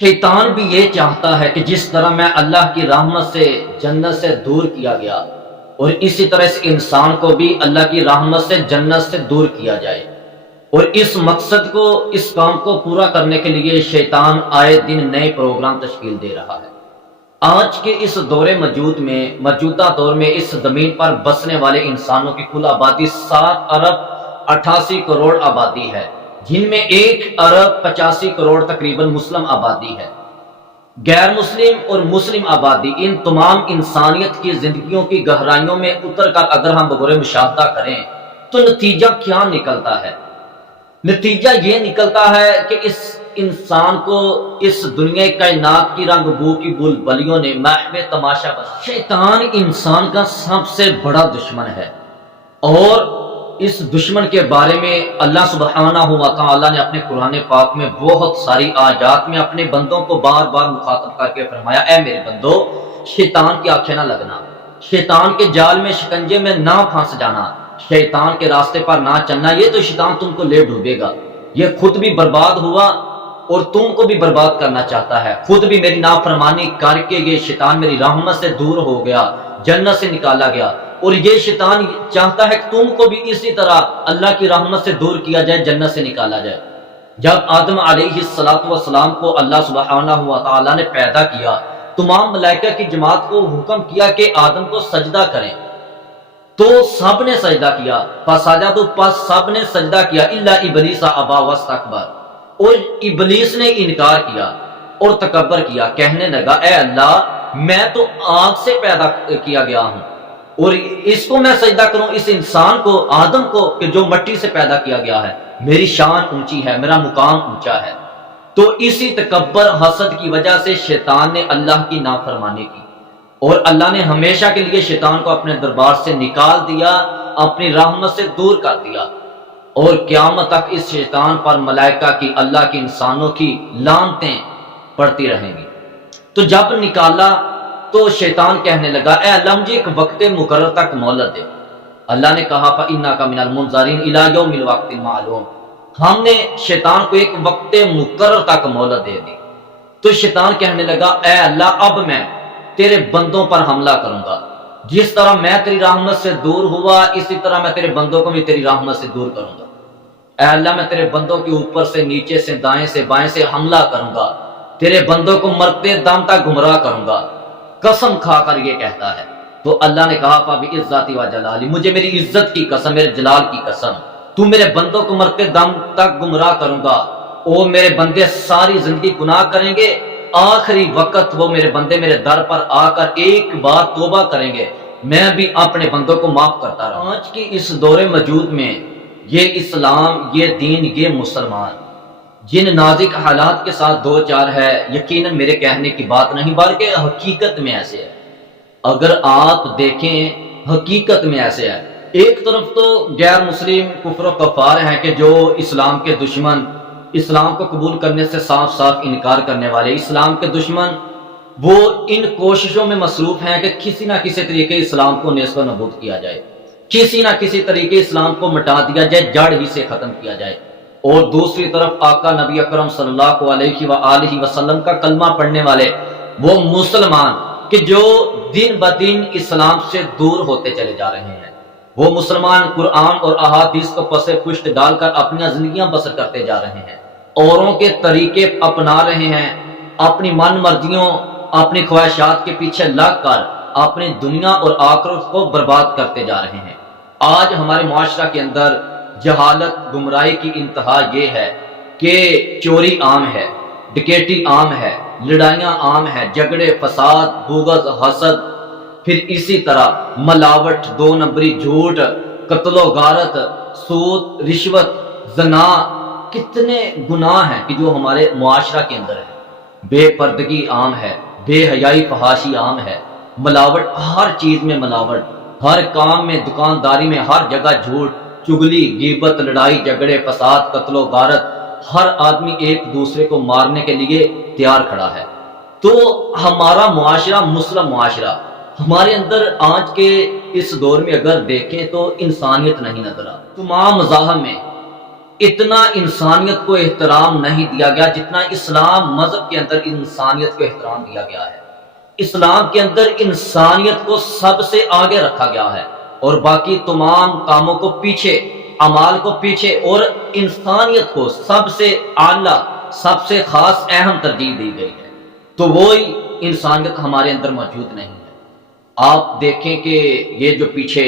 شیطان بھی یہ چاہتا ہے کہ جس طرح میں اللہ کی رحمت سے جنت سے دور کیا گیا اور اسی طرح اس انسان کو بھی اللہ کی رحمت سے جنت سے دور کیا جائے، اور اس مقصد کو، اس کام کو پورا کرنے کے لیے شیطان آئے دن نئے پروگرام تشکیل دے رہا ہے۔ آج کے اس موجودہ دور میں اس زمین پر بسنے والے انسانوں کی کل آبادی 7 ارب 88 کروڑ آبادی ہے، جن میں 1 ارب 85 کروڑ تقریباً مسلم آبادی ہے۔ غیر مسلم اور مسلم آبادی، ان تمام انسانیت کی زندگیوں کی گہرائیوں میں اتر کر اگر ہم بغور مشاہدہ کریں تو نتیجہ کیا نکلتا ہے؟ نتیجہ یہ نکلتا ہے کہ اس انسان کو اس دنیا کائنات کی رنگ بو کی بلبلیوں نے محو تماشا بنا۔ شیطان انسان کا سب سے بڑا دشمن ہے، اور اس دشمن کے بارے میں اللہ سبحانہ و تعالی نے اپنے قرآن پاک میں بہت ساری آیات میں اپنے بندوں کو بار بار مخاطب کر کے فرمایا، اے میرے بندو، شیطان کی آنکھیں نہ لگنا، شیطان کے جال میں شکنجے میں نہ پھنس جانا، شیطان کے راستے پر نہ چلنا، یہ تو شیطان تم کو لے ڈوبے گا، یہ خود بھی برباد ہوا اور تم کو بھی برباد کرنا چاہتا ہے، خود بھی میری نافرمانی کر کے یہ شیطان میری رحمت سے دور ہو گیا، جنت سے نکالا گیا، اور یہ شیطان چاہتا ہے کہ تم کو بھی اسی طرح اللہ کی رحمت سے دور کیا جائے، جنت سے نکالا جائے۔ جب آدم علیہ السلام کو اللہ سبحانہ و تعالی نے پیدا کیا، تمام ملائکہ کی جماعت کو حکم کیا کہ آدم کو سجدہ کریں، تو سب نے سجدہ کیا، پس سب نے سجدہ کیا الا ابلیس ابا واستکبر، اور ابلیس نے انکار کیا اور تکبر کیا، کہنے لگا اے اللہ، میں تو آگ سے پیدا کیا گیا ہوں اور اس کو میں سجدہ کروں، اس انسان کو، آدم کو، کہ جو مٹی سے پیدا کیا گیا ہے، میری شان اونچی ہے، میرا مقام اونچا ہے۔ تو اسی تکبر حسد کی وجہ سے شیطان نے اللہ کی نافرمانی کی، اور اللہ نے ہمیشہ کے لیے شیطان کو اپنے دربار سے نکال دیا، اپنی رحمت سے دور کر دیا، اور قیامت تک اس شیطان پر ملائکہ کی، اللہ کی، انسانوں کی لعنتیں پڑتی رہیں گی۔ تو جب نکالا تو شیطان کہنے لگا اے اللہ، مجھے ایک وقت مقرر تک مہلت دے۔ اللہ نے کہا فَإِنَّكَ مِنَ الْمُنظَرِينَ إِلَى يَوْمِ الْوَقْتِ الْمَعْلُومِ، ہم نے شیطان کو ایک وقت مقرر تک مہلت دے دی۔ تو شیطان کہنے لگا اے اللہ، اب میں تیرے بندوں پر حملہ کروں گا، جس طرح میں تیری رحمت سے دور ہوا، اسی طرح میں تیرے بندوں کو بھی تیری رحمت سے دور کروں گا۔ اے اللہ، میں تیرے بندوں کے اوپر سے، نیچے سے، دائیں سے، بائیں سے حملہ کروں گا، تیرے بندوں کو مرتے دم تک گمراہ کروں گا، قسم کھا کر یہ کہتا ہے۔ تو اللہ نے کہا فَبِعِزَّتِي وَجَلَالِي، مجھے میری عزت کی قسم، میرے جلال کی قسم، تو میرے بندوں کو مرتے دم تک گمراہ کروں گا، اور میرے بندے ساری زندگی گناہ کریں گے، آخری وقت وہ میرے بندے میرے در پر آ کر ایک بار توبہ کریں گے، میں بھی اپنے بندوں کو معاف کرتا رہا۔ آج کی اس دور موجود میں یہ اسلام، یہ دین، یہ مسلمان جن نازک حالات کے ساتھ دو چار ہے، یقیناً میرے کہنے کی بات نہیں بلکہ حقیقت میں ایسے ہے۔ اگر آپ دیکھیں حقیقت میں ایسے ہے، ایک طرف تو غیر مسلم کفر و کفار ہیں کہ جو اسلام کے دشمن، اسلام کو قبول کرنے سے صاف صاف انکار کرنے والے اسلام کے دشمن، وہ ان کوششوں میں مصروف ہیں کہ کسی نہ کسی طریقے اسلام کو نیست و نابود کیا جائے، کسی نہ کسی طریقے اسلام کو مٹا دیا جائے، جڑ ہی سے ختم کیا جائے۔ اور دوسری طرف آقا نبی اکرم صلی اللہ علیہ وآلہ وسلم کا کلمہ پڑھنے والے وہ مسلمان کہ جو دن بدن اسلام سے دور ہوتے چلے جا رہے ہیں، وہ مسلمان قرآن اور احادیث کو پس پشت ڈال کر اپنی زندگیاں بسر کرتے جا رہے ہیں، اوروں کے طریقے اپنا رہے ہیں، اپنی من مرضیوں، اپنی خواہشات کے پیچھے لگ کر اپنی دنیا اور آخرت کو برباد کرتے جا رہے ہیں۔ آج ہمارے معاشرہ کے اندر جہالت، گمراہی کی انتہا یہ ہے کہ چوری عام ہے، ڈکیٹی عام ہے، لڑائیاں عام ہیں، جھگڑے، فساد، بغض، حسد، پھر اسی طرح ملاوٹ، دو نمبری، جھوٹ، قتل و غارت، سود، رشوت، زنا، کتنے گناہ ہیں کہ جو ہمارے معاشرہ کے اندر ہے۔ بے پردگی عام ہے، بے حیائی، فحاشی عام ہے، ملاوٹ، ہر چیز میں ملاوٹ، ہر کام میں، دکانداری میں، ہر جگہ جھوٹ، چگلی، غیبت، لڑائی، جھگڑے، فساد، قتل و غارت، ہر آدمی ایک دوسرے کو مارنے کے لیے تیار کھڑا ہے۔ تو ہمارا معاشرہ مسلم معاشرہ، ہمارے اندر آج کے اس دور میں اگر دیکھیں تو انسانیت نہیں نظر آتی۔ تمام مذاہب میں اتنا انسانیت کو احترام نہیں دیا گیا جتنا اسلام مذہب کے اندر انسانیت کو احترام دیا گیا ہے۔ اسلام کے اندر انسانیت کو سب سے آگے رکھا گیا ہے اور باقی تمام کاموں کو پیچھے، اعمال کو پیچھے، اور انسانیت کو سب سے اعلیٰ، سب سے خاص اہم ترجیح دی گئی ہے۔ تو وہی انسانیت ہمارے اندر موجود نہیں ہے۔ آپ دیکھیں کہ یہ جو پیچھے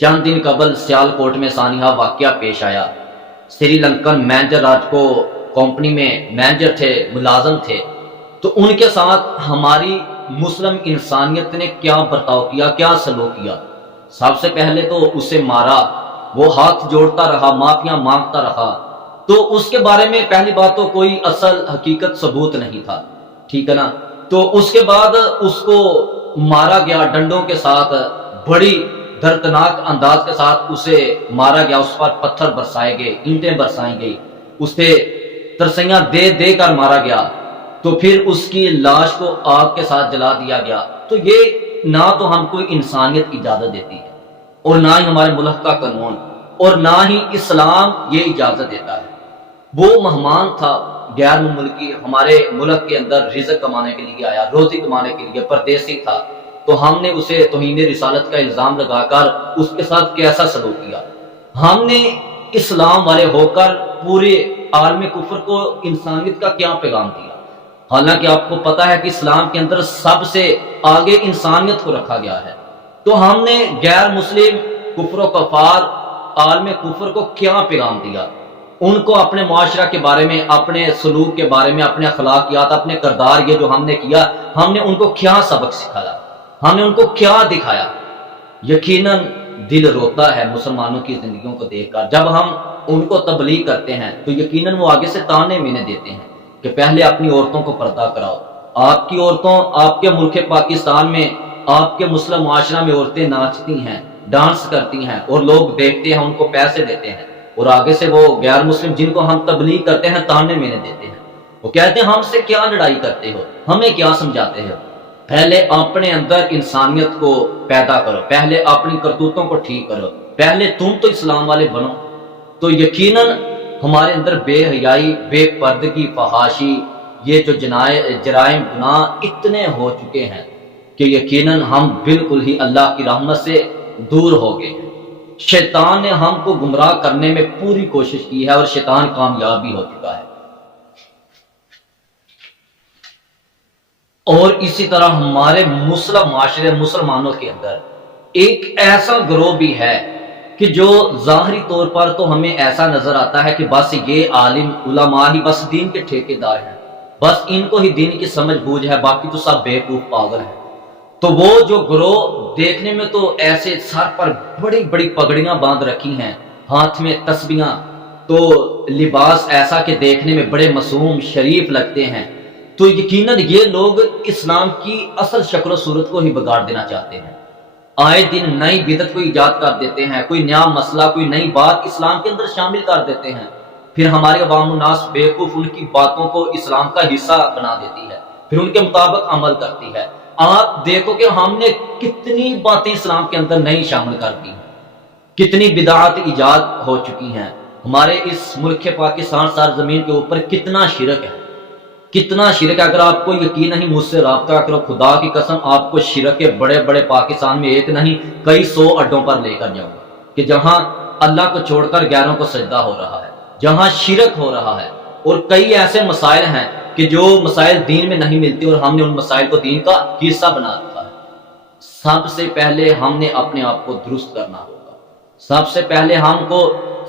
چند دن قبل سیال کوٹ میں سانحہ واقعہ پیش آیا، سری لنکن مینیجر آج کو کمپنی میں مینیجر تھے، ملازم تھے، تو ان کے ساتھ ہماری مسلم انسانیت نے کیا برتاؤ کیا، کیا سلوک کیا۔ سب سے پہلے تو اسے مارا، وہ ہاتھ جوڑتا رہا، معافیاں مانگتا رہا، تو اس کے بارے میں پہلی بات تو کوئی اصل حقیقت ثبوت نہیں تھا، ٹھیک ہے نا۔ تو اس کے بعد اس کو مارا گیا ڈنڈوں کے ساتھ، بڑی دردناک انداز کے ساتھ اسے مارا گیا، اس پر پتھر برسائے گئے، اینٹیں برسائی گئی، اسے ترسیاں دے دے کر مارا گیا، تو پھر اس کی لاش کو آگ کے ساتھ جلا دیا گیا۔ تو یہ نہ تو ہم کو انسانیت کی اجازت دیتی ہے، اور نہ ہی ہمارے ملک کا قانون، اور نہ ہی اسلام یہ اجازت دیتا ہے۔ وہ مہمان تھا غیر ملکی، ہمارے ملک کے اندر رزق کمانے کے لیے آیا، روزی کمانے کے لیے، پردیسی تھا، تو ہم نے اسے توہین رسالت کا الزام لگا کر اس کے ساتھ کیسا سلوک کیا۔ ہم نے اسلام والے ہو کر پورے عالم کفر کو انسانیت کا کیا پیغام دیا، حالانکہ آپ کو پتا ہے کہ اسلام کے اندر سب سے آگے انسانیت کو رکھا گیا ہے۔ تو ہم نے غیر مسلم کفر و کفار عالم کفر کو کیا پیغام دیا، ان کو اپنے معاشرہ کے بارے میں، اپنے سلوک کے بارے میں، اپنے اخلاقیات، اپنے کردار، یہ جو ہم نے کیا، ہم نے ان کو کیا سبق سکھایا، ہم نے ان کو کیا دکھایا۔ یقیناً دل روتا ہے مسلمانوں کی زندگیوں کو دیکھ کر، جب ہم ان کو تبلیغ کرتے ہیں تو یقیناً وہ آگے سے تانے مینے دیتے ہیں کہ پہلے اپنی عورتوں کو پردہ کراؤ۔ آپ کی عورتوں، آپ کے ملک پاکستان میں، آپ کے مسلم معاشرہ میں عورتیں ناچتی ہیں، ڈانس کرتی ہیں، اور لوگ دیکھتے ہیں، ان کو پیسے دیتے ہیں، اور آگے سے وہ غیر مسلم جن کو ہم تبلیغ کرتے ہیں تانے مینے دیتے ہیں۔ وہ کہتے ہیں ہم سے کیا لڑائی کرتے ہو، ہمیں کیا سمجھاتے ہو۔ پہلے اپنے اندر انسانیت کو پیدا کرو، پہلے اپنی کرتوتوں کو ٹھیک کرو، پہلے تم تو اسلام والے بنو۔ تو یقیناً ہمارے اندر بے حیائی، بے پردگی، فحاشی، یہ جو جرائم گناہ اتنے ہو چکے ہیں کہ یقیناً ہم بالکل ہی اللہ کی رحمت سے دور ہو گئے ہیں۔ شیطان نے ہم کو گمراہ کرنے میں پوری کوشش کی ہے، اور شیطان کامیاب بھی ہو چکا ہے۔ اور اسی طرح ہمارے مسلم معاشرے، مسلمانوں کے اندر ایک ایسا گروہ بھی ہے کہ جو ظاہری طور پر تو ہمیں ایسا نظر آتا ہے کہ بس یہ عالم علماء ہی بس دین کے ٹھیکیدار ہیں، بس ان کو ہی دین کی سمجھ بوجھ ہے، باقی تو سب بیوقوف پاگل ہیں۔ تو وہ جو گروہ دیکھنے میں تو ایسے سر پر بڑی بڑی پگڑیاں باندھ رکھی ہیں، ہاتھ میں تسبیحاں، تو لباس ایسا کہ دیکھنے میں بڑے معصوم شریف لگتے ہیں، تو یقیناً یہ لوگ اسلام کی اصل شکل و صورت کو ہی بگاڑ دینا چاہتے ہیں۔ آئے دن نئی بدعت کو ایجاد کر دیتے ہیں، کوئی نیا مسئلہ، کوئی نئی بات اسلام کے اندر شامل کر دیتے ہیں، پھر ہمارے عوام الناس بیوقوف ان کی باتوں کو اسلام کا حصہ بنا دیتی ہے، پھر ان کے مطابق عمل کرتی ہے۔ آپ دیکھو کہ ہم نے کتنی باتیں اسلام کے اندر نئی شامل کر دی ہیں، کتنی بدعات ایجاد ہو چکی ہیں۔ ہمارے اس ملک پاکستان سرزمین کے اوپر کتنا شرک ہے، کتنا شرک ہے۔ اگر آپ کو یقین نہیں، مجھ سے رابطہ کرو، خدا کی قسم آپ کو شرک کے بڑے بڑے پاکستان میں ایک نہیں کئی 100 اڈوں پر لے کر جاؤں گا کہ جہاں اللہ کو چھوڑ کر غیروں کو سجدہ ہو رہا ہے، جہاں شرک ہو رہا ہے، اور کئی ایسے مسائل ہیں کہ جو مسائل دین میں نہیں ملتے، اور ہم نے ان مسائل کو دین کا حصہ بنا رکھا ہے۔ سب سے پہلے ہم نے اپنے آپ کو درست کرنا ہوگا، سب سے پہلے ہم کو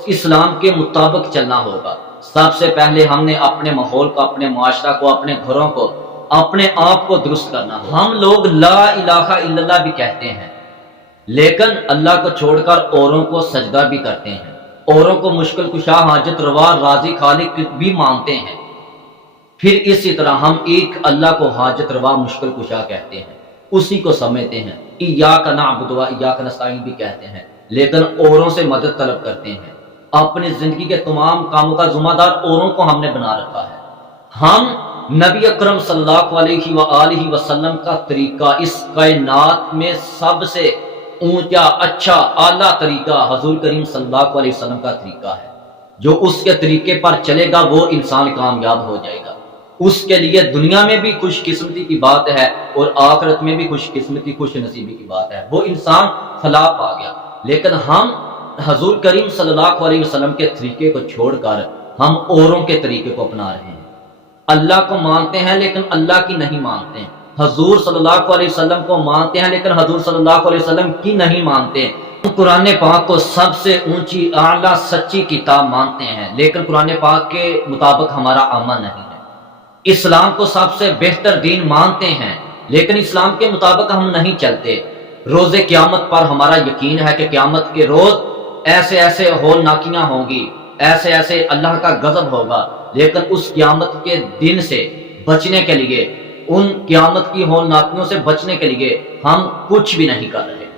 اسلام کے مطابق چلنا ہوگا، سب سے پہلے ہم نے اپنے ماحول کو، اپنے معاشرہ کو، اپنے گھروں کو، اپنے آپ کو درست کرنا ہوگا۔ ہم لوگ لا الہ الا اللہ بھی کہتے ہیں، لیکن اللہ کو چھوڑ کر اوروں کو سجدہ بھی کرتے ہیں، اوروں کو مشکل کشا، حاجت روا، رازق، خالق بھی مانتے ہیں۔ پھر اسی طرح ہم ایک اللہ کو حاجت روا، مشکل کشا کہتے ہیں، اسی کو سمجھتے ہیں، ایاک نعبد و ایاک نستعین بھی کہتے ہیں، لیکن اوروں سے مدد طلب کرتے ہیں۔ اپنی زندگی کے تمام کاموں کا ذمہ دار اوروں کو ہم نے بنا رکھا ہے۔ ہم نبی اکرم صلی اللہ علیہ وآلہ وسلم کا طریقہ، اس کائنات میں سب سے اونچا، اچھا، اعلیٰ طریقہ حضور کریم صلی اللہ علیہ وسلم کا طریقہ ہے۔ جو اس کے طریقے پر چلے گا وہ انسان کامیاب ہو جائے گا۔ اس کے لیے دنیا میں بھی خوش قسمتی کی بات ہے اور آخرت میں بھی خوش قسمتی خوش نصیبی کی بات ہے، وہ انسان فلاح پا گیا۔ لیکن ہم حضور کریم صلی اللہ علیہ وسلم کے طریقے کو چھوڑ کر ہم اوروں کے طریقے کو اپنا رہے ہیں۔ اللہ کو مانتے ہیں لیکن اللہ کی نہیں مانتے ہیں، حضور صلی اللہ علیہ وسلم کو مانتے ہیں لیکن حضور صلی اللہ علیہ وسلم کی نہیں مانتے ہیں۔ قرآن پاک کو سب سے اونچی اعلیٰ سچی کتاب مانتے ہیں لیکن قرآن پاک کے مطابق ہمارا عمل نہیں ہے۔ اسلام کو سب سے بہتر دین مانتے ہیں لیکن اسلام کے مطابق ہم نہیں چلتے۔ روز قیامت پر ہمارا یقین ہے کہ قیامت کے روز ایسے ایسے ہولناکیاں ہوں گی، ایسے ایسے اللہ کا غضب ہوگا، لیکن اس قیامت کے دن سے بچنے کے لیے، ان قیامت کی ہولناکیوں سے بچنے کے لیے ہم کچھ بھی نہیں کر رہے۔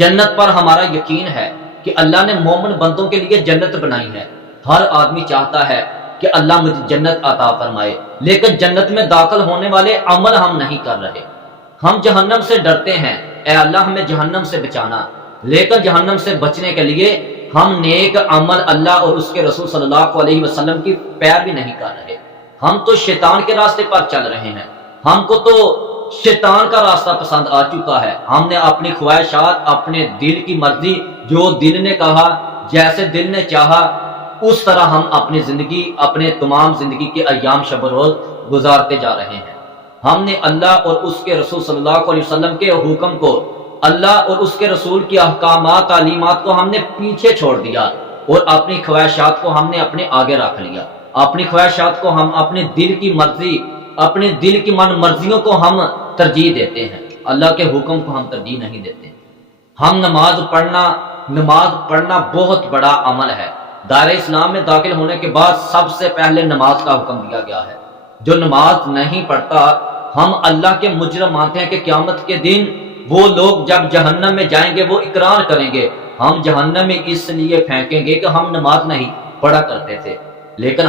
جنت پر ہمارا یقین ہے کہ اللہ نے مومن بندوں کے لیے جنت بنائی ہے۔ ہر آدمی چاہتا ہے کہ اللہ مجھے جنت عطا فرمائے، لیکن جنت میں داخل ہونے والے عمل ہم نہیں کر رہے۔ ہم جہنم سے ڈرتے ہیں، اے اللہ ہمیں جہنم سے بچانا، لیکن جہنم سے بچنے کے لیے ہم نیک عمل اللہ اور اس کے رسول صلی اللہ علیہ وسلم کی پیروی نہیں کر رہے۔ ہم تو شیطان کے راستے پر چل رہے ہیں، ہم کو تو شیطان کا راستہ پسند آ چکا ہے۔ ہم نے اپنی خواہشات، اپنے دل کی مرضی، جو دل نے کہا، جیسے دل نے چاہا، اس طرح ہم اپنی زندگی، اپنے تمام زندگی کے ایام شب و روز گزارتے جا رہے ہیں۔ ہم نے اللہ اور اس کے رسول صلی اللہ علیہ وسلم کے حکم کو، اللہ اور اس کے رسول کی احکامات، تعلیمات کو ہم نے پیچھے چھوڑ دیا اور اپنی خواہشات کو ہم نے اپنے آگے رکھ لیا۔ اپنی خواہشات کو ہم اپنے دل کی مرضی، اپنے دل کی من مرضیوں کو ہم ترجیح دیتے ہیں، اللہ کے حکم کو ہم ترجیح نہیں دیتے۔ ہم نماز پڑھنا بہت بڑا عمل ہے۔ دائرہ اسلام میں داخل ہونے کے بعد سب سے پہلے نماز کا حکم دیا گیا ہے۔ جو نماز نہیں پڑھتا، ہم اللہ کے مجرم مانتے ہیں کہ قیامت کے دن وہ لوگ جب جہنم میں جائیں گے وہ اقرار کریں گے، ہم جہنم میں اس لیے پھینکیں گے کہ ہم نماز نہیں پڑھا کرتے تھے۔ لیکن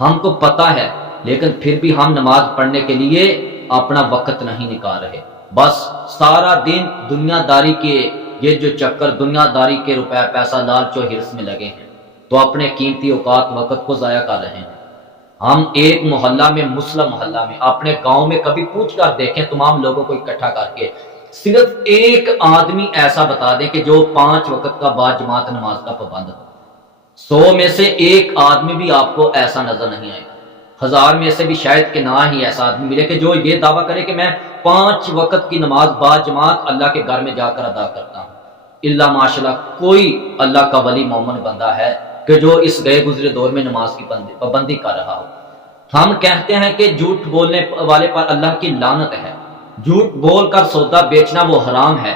ہم کو پتہ ہے، لیکن پھر بھی ہم نماز پڑھنے کے لیے اپنا وقت نہیں نکال رہے۔ بس سارا دن دنیا داری کے یہ جو چکر، دنیا داری کے روپے پیسہ لالچ و حرص میں لگے ہیں، تو اپنے قیمتی اوقات وقت کو ضائع کر رہے ہیں۔ ہم ایک محلہ میں، مسلم محلہ میں، اپنے گاؤں میں کبھی پوچھ کر دیکھیں، تمام لوگوں کو اکٹھا کر کے صرف ایک آدمی ایسا بتا دیں کہ جو 5 وقت کا با جماعت نماز کا پابند ہو۔ 100 میں سے ایک آدمی بھی آپ کو ایسا نظر نہیں آئے گا۔ 1000 میں سے بھی شاید کہ نہ ہی ایسا آدمی ملے کہ جو یہ دعویٰ کرے کہ میں 5 وقت کی نماز با جماعت اللہ کے گھر میں جا کر ادا کرتا ہوں۔ اللہ ماشاءاللہ کوئی اللہ کا ولی مومن بندہ ہے کہ جو اس گئے گزرے دور میں نماز کی پابندی کر رہا ہو۔ ہم کہتے ہیں کہ جھوٹ بولنے والے پر اللہ کی لعنت ہے، جھوٹ بول کر سودا بیچنا وہ حرام ہے،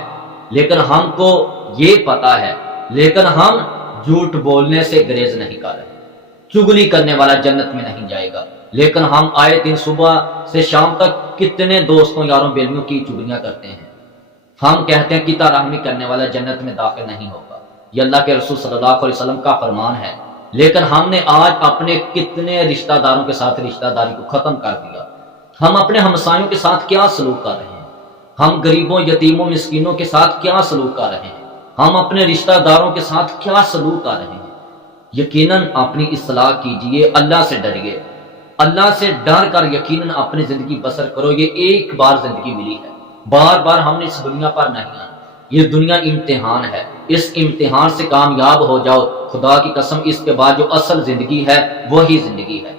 لیکن ہم کو یہ پتا ہے، لیکن ہم جھوٹ بولنے سے گریز نہیں کر رہے۔ چگلی کرنے والا جنت میں نہیں جائے گا، لیکن ہم آئے دن صبح سے شام تک کتنے دوستوں یاروں بیلیوں کی چگلیاں کرتے ہیں۔ ہم کہتے ہیں کتا رحمی کرنے والا جنت میں داخل نہیں ہوگا، یہ اللہ کے رسول صلی اللہ علیہ وسلم کا فرمان ہے، لیکن ہم نے آج اپنے کتنے رشتہ داروں کے ساتھ رشتہ داری کو ختم کر دیا۔ ہم اپنے ہمسایوں کے ساتھ کیا سلوک کر رہے ہیں، ہم غریبوں، یتیموں، مسکینوں کے ساتھ کیا سلوک کر رہے ہیں، ہم اپنے رشتہ داروں کے ساتھ کیا سلوک کر رہے ہیں۔ یقیناً اپنی اصلاح کیجئے، اللہ سے ڈریے، اللہ سے ڈر کر یقیناً اپنی زندگی بسر کرو۔ یہ ایک بار زندگی ملی ہے، بار بار ہم نے اس دنیا پر نہیں آنا۔ یہ دنیا امتحان ہے، اس امتحان سے کامیاب ہو جاؤ، خدا کی قسم اس کے بعد جو اصل زندگی ہے وہی زندگی ہے۔